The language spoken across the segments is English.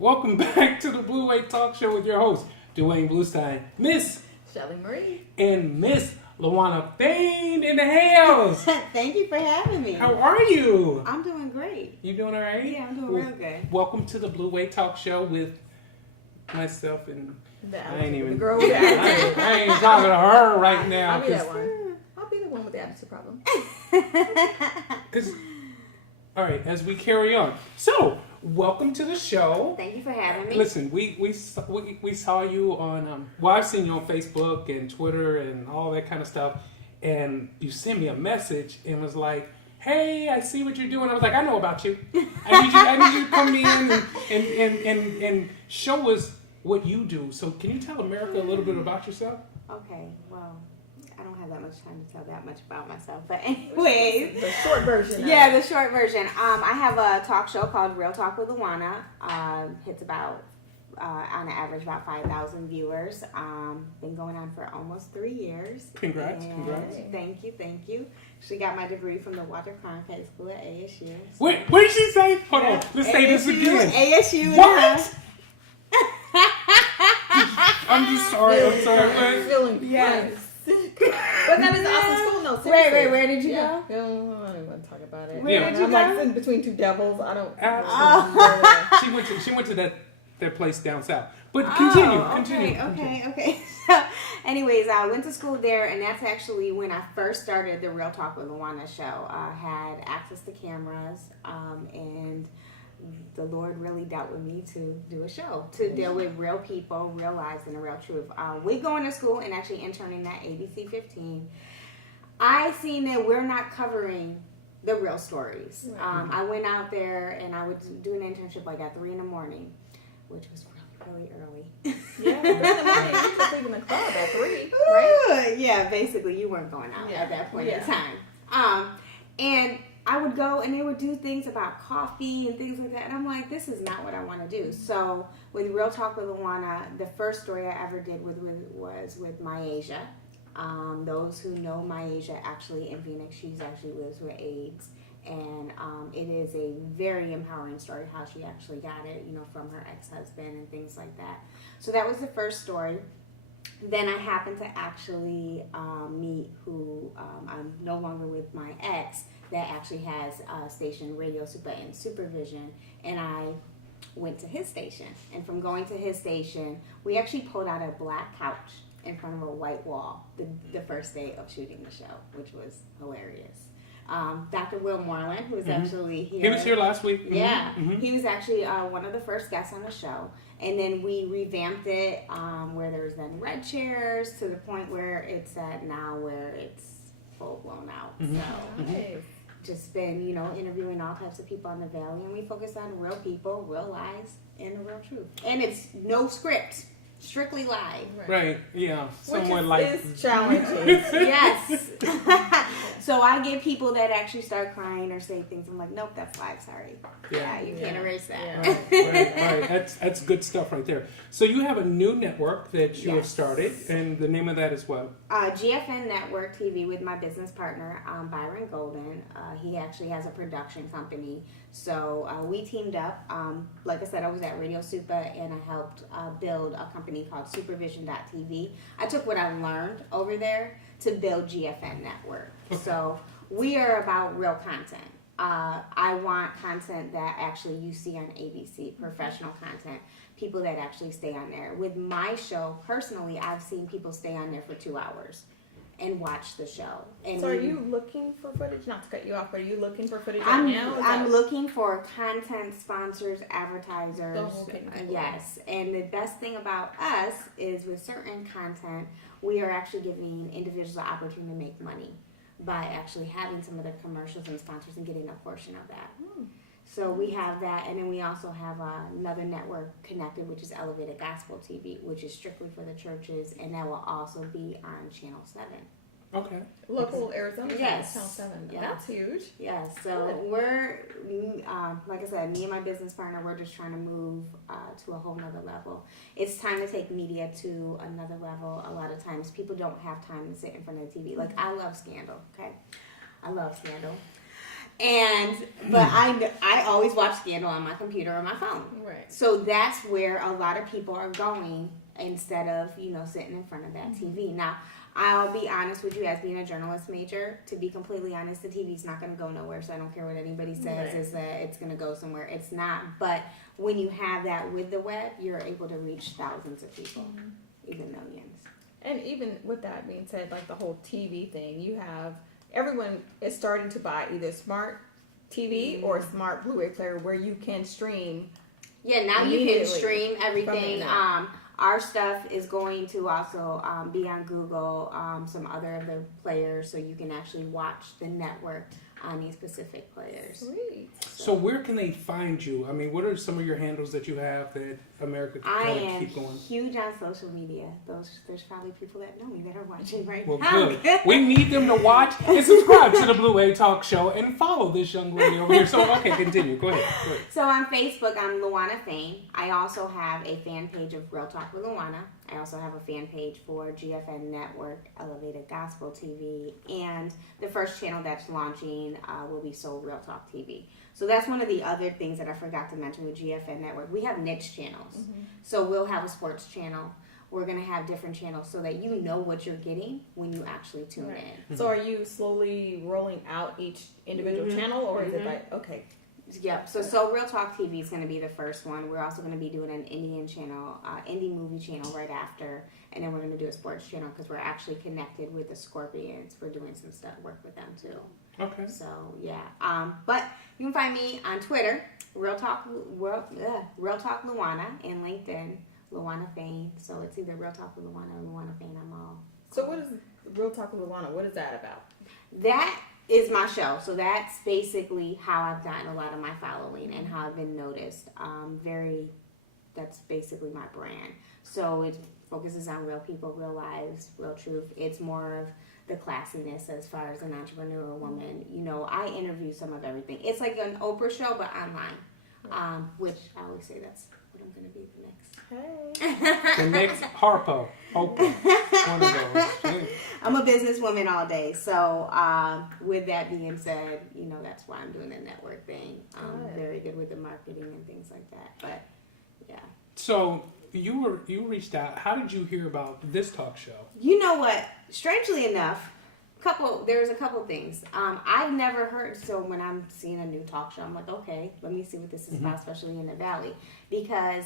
Welcome back to the Blue Wave Talk Show with your host, Duane Bluestein, Miss SHelley Marie. and Miss Louanna Faine in the house. Thank you for having me. How are you? I'm doing great. You doing all right? Yeah, I'm doing real good. Welcome to the Blue Wave Talk Show with myself and The I ain't even. the girl with the attitude. I ain't talking to her right now. I'll be that one. I'll be the one with the attitude problem. Cause, all right, as we carry on. So, welcome to the show. Thank you for having me. Listen, we saw you on I've seen you on Facebook and Twitter and all that kind of stuff, and you sent me a message and was like, "Hey, I see what you're doing." I was like, "I know about you. I need you to come in and show us what you do." So, can you tell America a little bit about yourself? Okay, well, I don't have that much time to tell that much about myself. But anyways. The short version. Yeah, the short version. I have a talk show called Real Talk with Louanna. It's about, on average, about 5,000 viewers. Been going on for almost 3 years. Congrats. Thank you. She got my degree from the Walter Cronkite School at ASU. Wait, what did she say? Hold on, let's say this again. ASU. What? I'm just sorry. I'm sorry. I'm feeling Yes. But that is awesome school. No, seriously. Wait, where did you go? I don't want to talk about it. Where did you I'm go? like in between two devils. I don't. Absolutely. She went to that place down south. But continue. Okay. So, anyways, I went to school there, and that's actually when I first started the Real Talk with Louanna show. I had access to cameras, and the Lord really dealt with me to do a show, to deal with real people, real lives, and the real truth. We going to school and actually interning at ABC 15. I seen that we're not covering the real stories. I went out there and I would do an internship like at 3 a.m, which was really early. Yeah, in the morning. You just leaving the club at 3, right? Yeah, basically you weren't going out at that point in time. And I would go and they would do things about coffee and things like that. And I'm like, this is not what I want to do. So with Real Talk with Louanna, the first story I ever did was with Myasia. Those who know Myasia actually in Phoenix, she actually lives with AIDS. And it is a very empowering story how she actually got it, from her ex-husband and things like that. So that was the first story. Then I happened to actually meet who I'm no longer with my ex that actually has a station, Radio Super and Supervision, and I went to his station. And from going to his station, we actually pulled out a black couch in front of a white wall the first day of shooting the show, which was hilarious. Dr. Will Moreland, who was actually here. He was here last week. Yeah, he was actually one of the first guests on the show. And then we revamped it where there's then red chairs to the point where it's at now where it's full blown out. So Nice. just been, interviewing all types of people in the Valley. And we focus on real people, real lives, and the real truth. And it's no script. Strictly live. Right, yeah. Someone Which is challenging. Yes. So I get people that actually start crying or say things. I'm like, nope, that's live. Sorry. Yeah, you can't erase that. Yeah. Right. That's good stuff right there. So you have a new network that you have started, and the name of that is what? GFN Network TV with my business partner, Byron Golden. He actually has a production company. So we teamed up. Like I said, I was at Radio Super, and I helped build a company called Supervision.tv. I took what I learned over there to build GFN Network. Okay. So we are about real content. I want content that actually you see on ABC, professional content, people that actually stay on there. With my show, personally, I've seen people stay on there for 2 hours and watch the show. And So are you looking for footage? Not to cut you off, but are you looking for footage I'm, right now? I'm looking for content sponsors, advertisers. Okay. Yes. And the best thing about us is with certain content, we are actually giving individuals the opportunity to make money by actually having some of their commercials and sponsors and getting a portion of that. So we have that, and then we also have another network connected, which is Elevated Gospel TV, which is strictly for the churches, and that will also be on Channel 7. Okay. Local Arizona. Yes. Channel 7. Yeah. That's huge. Yeah, so we're, like I said, me and my business partner, we're just trying to move to a whole nother level. It's time to take media to another level. A lot of times people don't have time to sit in front of the TV. Like, I love Scandal, okay? I love Scandal. But I always watch Scandal on my computer or my phone. Right. So that's where a lot of people are going instead of, sitting in front of that TV. Now, I'll be honest with you, as being a journalist major, to be completely honest, the TV's not going to go nowhere, so I don't care what anybody says is that it's going to go somewhere. It's not. But when you have that with the web, you're able to reach thousands of people, even millions. And even with that being said, like the whole TV thing, you have everyone is starting to buy either smart TV or a smart Blu-ray player where you can stream. Yeah, now you can stream everything. Our stuff is going to also be on Google, some other of the players, so you can actually watch the network on these specific players. Sweet. So where can they find you? I mean, what are some of your handles that you have that America can keep going? I am huge on social media. There's probably people that know me that are watching right well, now. Good. We need them to watch and subscribe to the Blue Wave Talk Show and follow this young lady over here. So, okay, continue. Go ahead. So on Facebook, I'm Louanna Faine. I also have a fan page of Real Talk with Louanna. I also have a fan page for GFN Network, Elevated Gospel TV, and the first channel that's launching will be Soul Real Talk TV. So that's one of the other things that I forgot to mention with GFN Network. We have niche channels. So we'll have a sports channel. We're going to have different channels so that you know what you're getting when you actually tune in. So are you slowly rolling out each individual channel, or is it like, okay? Yep. So Real Talk TV is going to be the first one. We're also going to be doing an Indian channel, indie movie channel right after, and then we're going to do a sports channel because we're actually connected with the Scorpions. We're doing some work with them too. Okay. So yeah. But you can find me on Twitter, Real Talk Louanna, and LinkedIn, Louanna Faine. So it's either Real Talk with Louanna or Louanna Faine. I'm all. So what is Real Talk with Louanna? What is that about? That is my show. So that's basically how I've gotten a lot of my following and how I've been noticed. That's basically my brand. So it focuses on real people, real lives, real truth. It's more of the classiness as far as an entrepreneurial woman. I interview some of everything. It's like an Oprah show, but online, which I always say that's what I'm going to be the next. Hey. The next Harpo. Oprah. One of those. I'm a businesswoman all day. So with that being said, that's why I'm doing the network thing. I'm very good with the marketing and things like that. But yeah. So you reached out. How did you hear about this talk show? You know what? Strangely enough, there's a couple things. I've never heard. So when I'm seeing a new talk show, I'm like, okay, let me see what this is about, especially in the Valley, because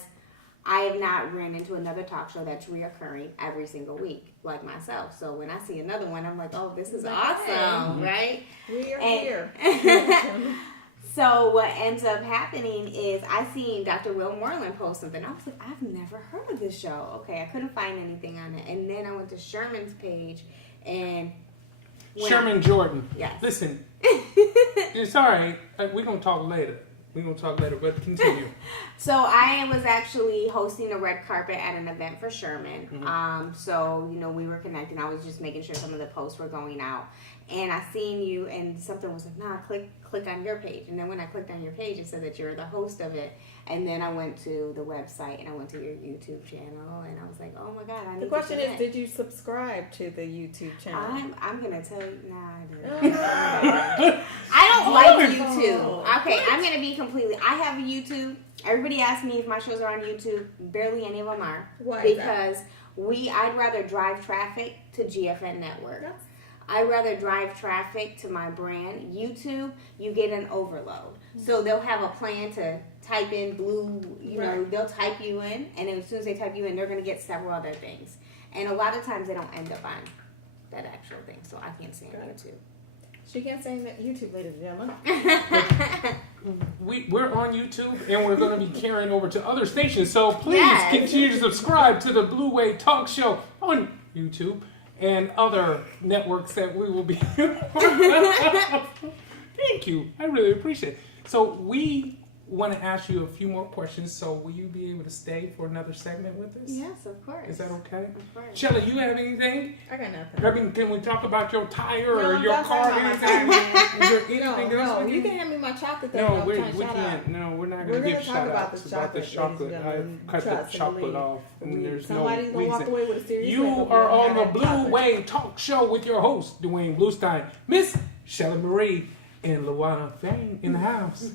I have not ran into another talk show that's reoccurring every single week like myself. So when I see another one, I'm like, oh, this is awesome, right? We are here. So what ends up happening is I seen Dr. Will Moreland post something. I was like, I've never heard of this show. Okay, I couldn't find anything on it. And then I went to Sherman's page and Sherman Jordan. Yes. Listen, it's all right. We're going to talk later. But continue. So I was actually hosting a red carpet at an event for Sherman. So, we were connecting. I was just making sure some of the posts were going out. And I seen you, and something was like, nah, click on your page. And then when I clicked on your page, it said that you're the host of it. And then I went to the website, and I went to your YouTube channel, and I was like, oh my God, I need to The question connect. is, did you subscribe to the YouTube channel? I'm going to tell you, nah, I didn't. I don't like YouTube. Okay, I'm going to be I have a YouTube. Everybody asks me if my shows are on YouTube. Barely any of them are. Why? Because I'd rather drive traffic to GFN Network. I'd rather drive traffic to my brand. YouTube, you get an overload. So they'll have a plan to type in they'll type you in, and as soon as they type you in, they're going to get several other things. And a lot of times they don't end up on that actual thing, so I can't say on YouTube. She can't say that YouTube, ladies and gentlemen. We're on YouTube, and we're going to be carrying over to other stations. So please continue to subscribe to the Blue Wave Talk Show on YouTube and other networks that we will be. Thank you. I really appreciate it. So we want to ask you a few more questions. So will you be able to stay for another segment with us? Yes, of course. Is that okay? Of course. SHelley, you have anything? I got nothing. I mean, can we talk about your tire or No, your don't car? talk about my Anything? tire, man. Is there anything else? No, you can hand me my chocolate though. No, I'm we trying to shout can't. out. No, we're not We're going to gonna give talk shout about outs the about the chocolate, chocolate. ladies and I cut gentlemen. the chocolate off, and there's no Somebody's gonna walk reason. away with a serious You lesson. are on the Have Blue chocolate. Wave Talk Show with your host, Duane Bluestein, Miss SHelley Marie and Louanna Faine in the house.